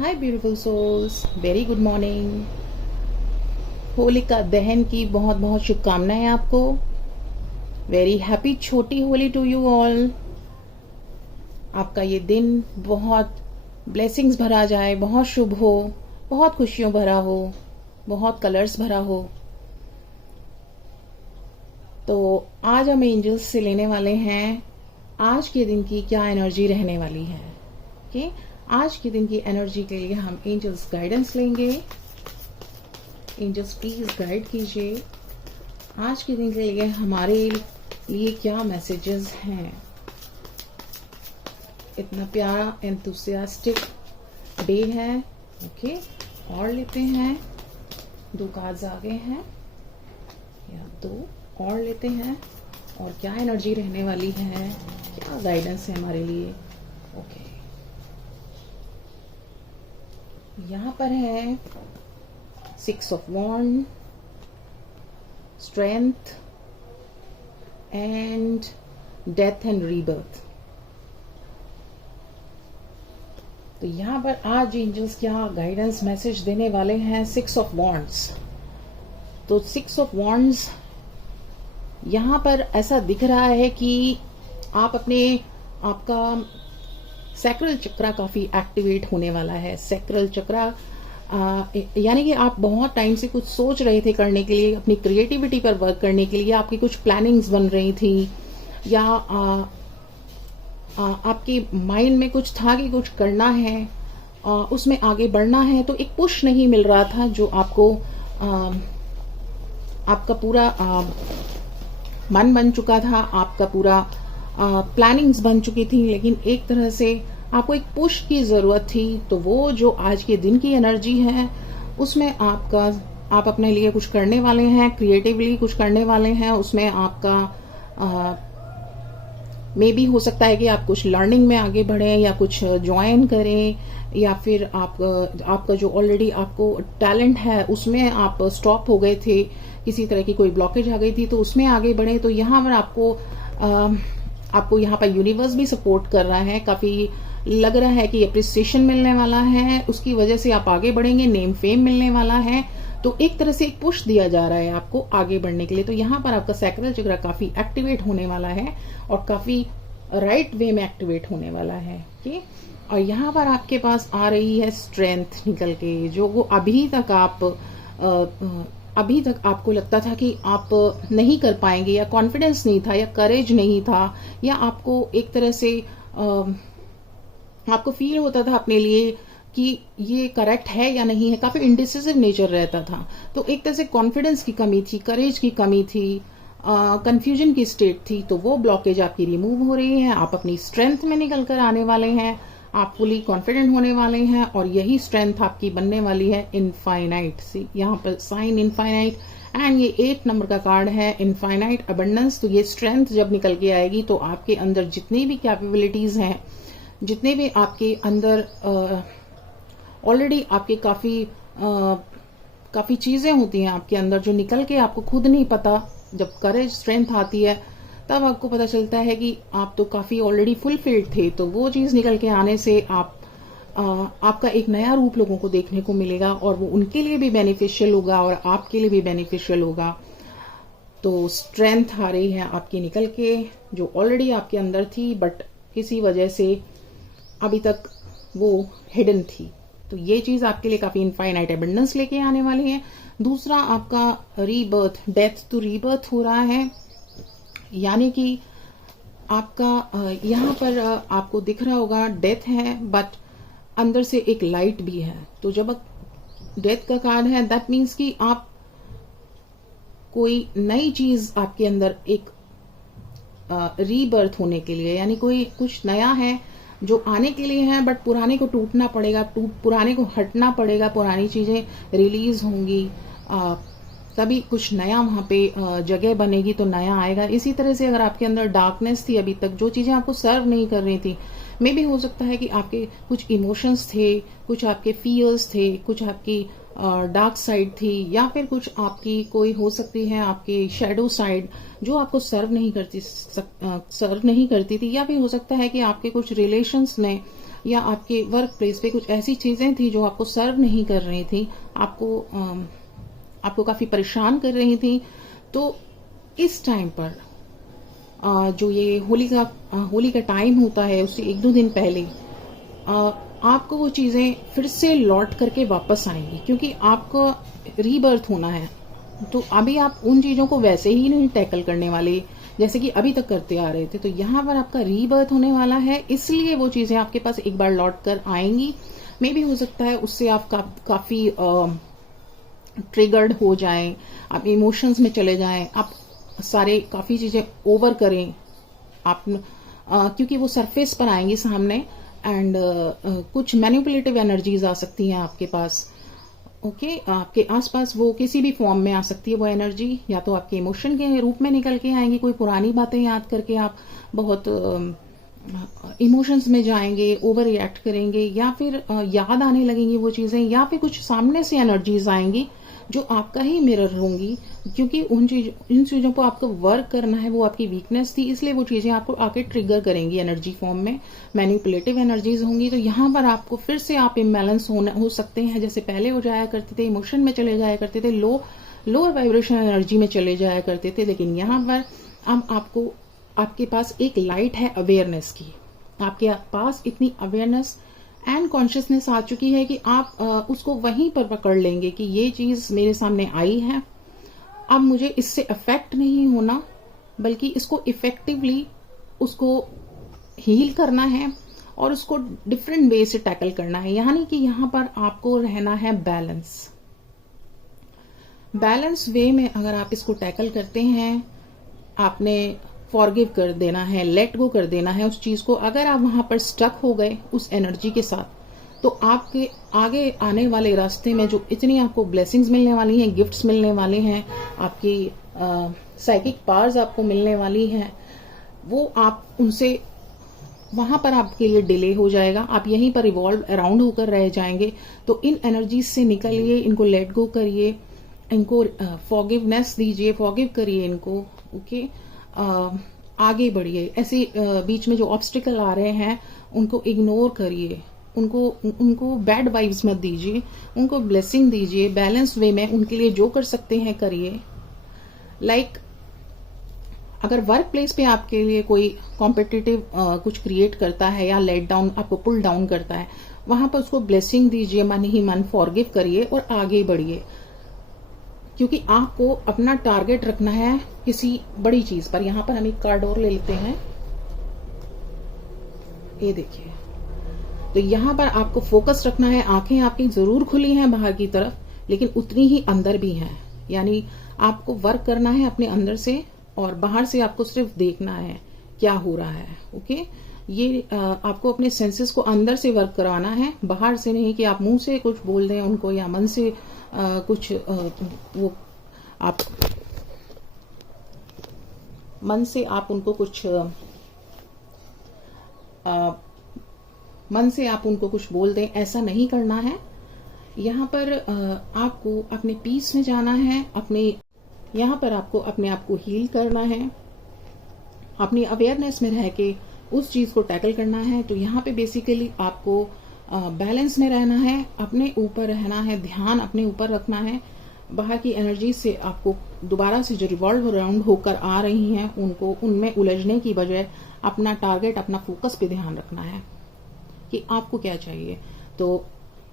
हाय beautiful souls, very good morning. Holika Dahan की बहुत बहुत शुभकामनाएं आपको। वेरी हैप्पी छोटी होली टू यू ऑल। आपका ये दिन बहुत ब्लेसिंग्स भरा जाए, बहुत शुभ हो, बहुत खुशियों भरा हो, बहुत कलर्स भरा हो। तो आज हम एंजल्स से लेने वाले हैं आज के दिन की क्या एनर्जी रहने वाली है। ओके, आज के दिन की एनर्जी के लिए हम एंजल्स गाइडेंस लेंगे। एंजल्स प्लीज गाइड कीजिए आज के दिन के लिए हमारे लिए क्या मैसेजेस हैं। इतना प्यारा एंथुसियास्टिक डे है। ओके, और लेते हैं, 2 कार्ड्स आ गए हैं या 2 और लेते हैं। और क्या एनर्जी रहने वाली है, क्या गाइडेंस है हमारे लिए। ओके, यहां पर है 6 of wand, strength and death and rebirth. तो यहां पर आज एंजल्स क्या गाइडेंस मैसेज देने वाले हैं। 6 ऑफ वॉन्ड्स। तो 6 ऑफ वॉन्ड्स यहां पर ऐसा दिख रहा है कि आप आपका सैक्रल चक्रा काफी एक्टिवेट होने वाला है। सैक्रल चक्रा यानी कि आप बहुत टाइम से कुछ सोच रहे थे करने के लिए, अपनी क्रिएटिविटी पर वर्क करने के लिए आपकी कुछ प्लानिंग्स बन रही थी, या आपके माइंड में कुछ था कि कुछ करना है, उसमें आगे बढ़ना है, तो एक पुश नहीं मिल रहा था जो आपको आपका पूरा मन बन चुका था, आपका पूरा प्लानिंग्स बन चुकी थी, लेकिन एक तरह से आपको एक पुश की जरूरत थी। तो वो जो आज के दिन की एनर्जी है उसमें आप अपने लिए कुछ करने वाले हैं, क्रिएटिवली कुछ करने वाले हैं। उसमें आपका मे बी हो सकता है कि आप कुछ लर्निंग में आगे बढ़ें या कुछ ज्वाइन करें, या फिर आपका जो ऑलरेडी आपको टैलेंट है उसमें आप स्टॉप हो गए थे, किसी तरह की कोई ब्लॉकेज आ गई थी, तो उसमें आगे बढ़े। तो यहाँ पर आपको यहाँ पर यूनिवर्स भी सपोर्ट कर रहा है। काफी लग रहा है कि अप्रिसिएशन मिलने वाला है, उसकी वजह से आप आगे बढ़ेंगे, नेम फेम मिलने वाला है। तो एक तरह से एक पुश दिया जा रहा है आपको आगे बढ़ने के लिए। तो यहाँ पर आपका सैक्रल चक्र काफी एक्टिवेट होने वाला है और काफी राइट वे में एक्टिवेट होने वाला है। ओके, और यहाँ पर आपके पास आ रही है स्ट्रेंथ निकल के, जो वो अभी तक आपको लगता था कि आप नहीं कर पाएंगे, या कॉन्फिडेंस नहीं था, या करेज नहीं था, या आपको एक तरह से आपको फील होता था अपने लिए कि ये करेक्ट है या नहीं है। काफी इंडिसिसिव नेचर रहता था। तो एक तरह से कॉन्फिडेंस की कमी थी, करेज की कमी थी, कंफ्यूजन की स्टेट थी। तो वो ब्लॉकेज आपकी रिमूव हो रही है। आप अपनी स्ट्रेंथ में निकल कर आने वाले हैं, आप फुली कॉन्फिडेंट होने वाले हैं, और यही स्ट्रेंथ आपकी बनने वाली है इनफाइनाइट। सी यहाँ पर साइन इनफाइनाइट, एंड ये 8 नंबर का कार्ड है, इनफाइनाइट अबंडेंस। तो ये स्ट्रेंथ जब निकल के आएगी तो आपके अंदर जितनी भी कैपेबिलिटीज हैं, जितने भी आपके अंदर ऑलरेडी आपके काफी चीजें होती हैं आपके अंदर जो निकल के आपको खुद नहीं पता। जब करेज स्ट्रेंथ आती है तब आपको पता चलता है कि आप तो काफी ऑलरेडी फुलफिल्ड थे। तो वो चीज निकल के आने से आपका एक नया रूप लोगों को देखने को मिलेगा, और वो उनके लिए भी बेनिफिशियल होगा और आपके लिए भी बेनिफिशियल होगा। तो स्ट्रेंथ आ रही है आपकी निकल के, जो ऑलरेडी आपके अंदर थी, बट किसी वजह से अभी तक वो हिडन थी। तो ये चीज आपके लिए काफी इनफाइनाइट एबंडेंस लेके आने वाली है। दूसरा आपका रीबर्थ, डेथ टू रीबर्थ हो रहा है, यानी कि आपका यहाँ पर आपको दिख रहा होगा डेथ है, बट अंदर से एक लाइट भी है। तो जब डेथ का कार्ड है, दैट मीन्स कि आप कोई नई चीज आपके अंदर एक रीबर्थ होने के लिए, यानी कोई कुछ नया है जो आने के लिए है, बट पुराने को टूटना पड़ेगा, पुराने को हटना पड़ेगा, पुरानी चीजें रिलीज होंगी, तभी कुछ नया वहां पे जगह बनेगी, तो नया आएगा। इसी तरह से अगर आपके अंदर डार्कनेस थी अभी तक, जो चीजें आपको सर्व नहीं कर रही थी, मे भी हो सकता है कि आपके कुछ इमोशंस थे, कुछ आपके फियर्स थे, कुछ आपकी डार्क साइड थी, या फिर कुछ आपकी कोई हो सकती है आपकी शैडो साइड जो आपको सर्व नहीं करती थी, या फिर हो सकता है कि आपके कुछ रिलेशंस ने या आपके वर्क प्लेस पे कुछ ऐसी चीजें थी जो आपको सर्व नहीं कर रही थी, आपको काफी परेशान कर रही थी, तो इस टाइम पर जो ये होली का टाइम होता है उससे 1-2 दिन पहले आपको वो चीजें फिर से लौट करके वापस आएंगी, क्योंकि आपको रीबर्थ होना है। तो अभी आप उन चीजों को वैसे ही नहीं टैकल करने वाले जैसे कि अभी तक करते आ रहे थे। तो यहाँ पर आपका रीबर्थ होने वाला है, इसलिए वो चीजें आपके पास एक बार लौट कर आएंगी। मे भी हो सकता है उससे आप काफी ट्रिगर्ड हो जाएं, आप इमोशंस में चले जाएं, आप सारे काफी चीजें ओवर करें आप, क्योंकि वो सरफेस पर आएंगी सामने। एंड कुछ मैनिपुलेटिव एनर्जीज आ सकती हैं आपके पास। ओके, आपके आसपास वो किसी भी फॉर्म में आ सकती है वो एनर्जी, या तो आपके इमोशन के रूप में निकल के आएंगी, कोई पुरानी बातें याद करके आप बहुत इमोशंस में जाएंगे, ओवर रिएक्ट करेंगे, या फिर याद आने लगेंगी वो चीजें, या फिर कुछ सामने से एनर्जीज आएंगी जो आपका ही मिरर होंगी, क्योंकि इन चीजों पर आपको वर्क करना है, वो आपकी वीकनेस थी, इसलिए वो चीजें आपको आके ट्रिगर करेंगी एनर्जी फॉर्म में, मैनिपुलेटिव एनर्जीज होंगी। तो यहाँ पर आपको फिर से आप इम्बैलेंस हो सकते हैं, जैसे पहले हो जाया करते थे, इमोशन में चले जाया करते थे, लोअर वाइब्रेशन एनर्जी में चले जाया करते थे। लेकिन यहाँ पर अब आपके पास एक लाइट है अवेयरनेस की, आपके पास इतनी अवेयरनेस एंड कॉन्शियसनेस आ चुकी है कि आप उसको वहीं पर पकड़ लेंगे कि ये चीज मेरे सामने आई है, अब मुझे इससे अफेक्ट नहीं होना, बल्कि इसको इफेक्टिवली उसको हील करना है और उसको डिफरेंट वे से टैकल करना है। यानी कि यहाँ पर आपको रहना है बैलेंस वे में। अगर आप इसको टैकल करते हैं, आपने फॉरगिव कर देना है, लेट गो कर देना है उस चीज को। अगर आप वहां पर स्टक हो गए उस एनर्जी के साथ, तो आपके आगे आने वाले रास्ते में जो इतनी आपको ब्लेसिंग्स मिलने वाली हैं, गिफ्ट्स मिलने वाले हैं, आपकी साइकिक पावर्स आपको मिलने वाली हैं, वो आप उनसे वहां पर आपके लिए डिले हो जाएगा, आप यहीं पर रिवॉल्व अराउंड होकर रह जाएंगे। तो इन एनर्जीज से निकलिए, इनको लेट गो करिए, इनको फॉरगिवनेस दीजिए, फॉरगिव करिए इनको। ओके, आगे बढ़िए। ऐसे बीच में जो ऑब्स्टिकल आ रहे हैं उनको इग्नोर करिए, उनको बैड वाइब्स मत दीजिए, उनको ब्लेसिंग दीजिए, बैलेंस वे में उनके लिए जो कर सकते हैं करिए। लाइक अगर वर्क प्लेस पे आपके लिए कोई कॉम्पिटिटिव कुछ क्रिएट करता है या लेट डाउन, आपको पुल डाउन करता है, वहां पर उसको ब्लेसिंग दीजिए, मन ही मन फॉरगिव करिए और आगे बढ़िए, क्योंकि आपको अपना टारगेट रखना है किसी बड़ी चीज पर। यहां पर हम एक कार्ड और ले लेते हैं, ये देखिए। तो यहां पर आपको फोकस रखना है, आंखें आपकी जरूर खुली हैं बाहर की तरफ, लेकिन उतनी ही अंदर भी हैं। यानी आपको वर्क करना है अपने अंदर से, और बाहर से आपको सिर्फ देखना है क्या हो रहा है। ओके, ये आपको अपने सेंसेस को अंदर से वर्क करवाना है, बाहर से नहीं कि आप मुंह से कुछ बोल दें उनको, या मन से कुछ वो आप मन से आप उनको कुछ मन से आप उनको कुछ बोल दें, ऐसा नहीं करना है। यहाँ पर आपको अपने पीस में जाना है, यहाँ पर आपको अपने आप को हील करना है, अपनी अवेयरनेस में रह के उस चीज को टैकल करना है। तो यहाँ पे बेसिकली आपको बैलेंस में रहना है, अपने ऊपर रहना है, ध्यान अपने ऊपर रखना है। बाहर की एनर्जी से आपको दोबारा से जो रिवॉल्व अराउंड होकर आ रही हैं उनमें उलझने की बजाय अपना टारगेट, अपना फोकस पे ध्यान रखना है कि आपको क्या चाहिए। तो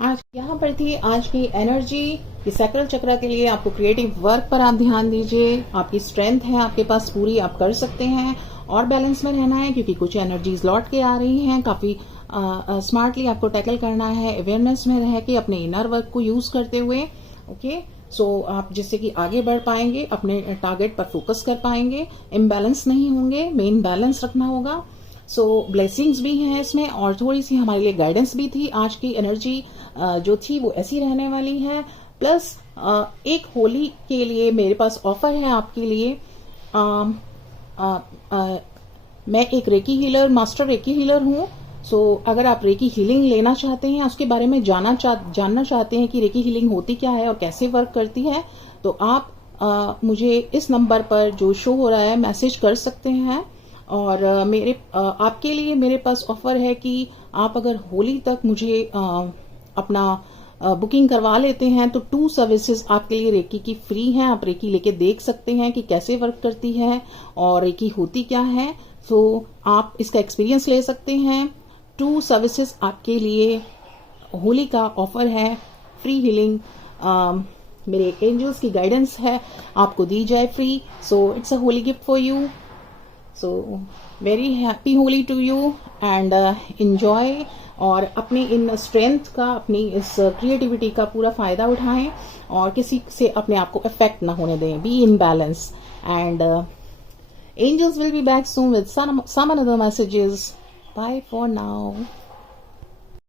आज यहाँ पर थी आज की एनर्जी कि सैक्रल चक्र के लिए आपको क्रिएटिव वर्क पर आप ध्यान दीजिए, आपकी स्ट्रेंथ है आपके पास पूरी, आप कर सकते हैं। और बैलेंस में रहना है क्योंकि कुछ एनर्जीज लौट के आ रही हैं, काफी स्मार्टली आपको टैकल करना है, अवेयरनेस में रह के अपने इनर वर्क को यूज करते हुए। ओके, सो आप जिससे कि आगे बढ़ पाएंगे, अपने टारगेट पर फोकस कर पाएंगे, इम्बैलेंस नहीं होंगे, मेन बैलेंस रखना होगा। सो ब्लेसिंग्स भी हैं इसमें, और थोड़ी सी हमारे लिए गाइडेंस भी थी। आज की एनर्जी जो थी वो ऐसी रहने वाली है। प्लस एक होली के लिए मेरे पास ऑफर है आपके लिए। मैं एक recce healer, master recce healer हूँ। सो अगर आप रेकी हीलिंग लेना चाहते हैं, उसके बारे में जानना चाहते हैं कि रेकी हीलिंग होती क्या है और कैसे वर्क करती है, तो आप मुझे इस नंबर पर जो शो हो रहा है मैसेज कर सकते हैं। और आपके लिए मेरे पास ऑफर है कि आप अगर होली तक मुझे अपना बुकिंग करवा लेते हैं तो 2 सर्विसेज आपके लिए रेकी की फ्री हैं। आप रेकी लेके देख सकते हैं कि कैसे वर्क करती है और रेकी होती क्या है। सो आप इसका एक्सपीरियंस ले सकते हैं। 2 सर्विसेज आपके लिए होली का ऑफर है। फ्री हीलिंग मेरे एंजल्स की गाइडेंस है, आपको दी जाए free. So it's a Holi gift for you. So very happy Holi to you and enjoy. और अपनी इन स्ट्रेंथ का, अपनी इस क्रिएटिविटी का पूरा फायदा उठाएं और किसी से अपने आप को अफेक्ट ना होने दें। Be in balance and angels will be back soon with some other messages. Bye for now.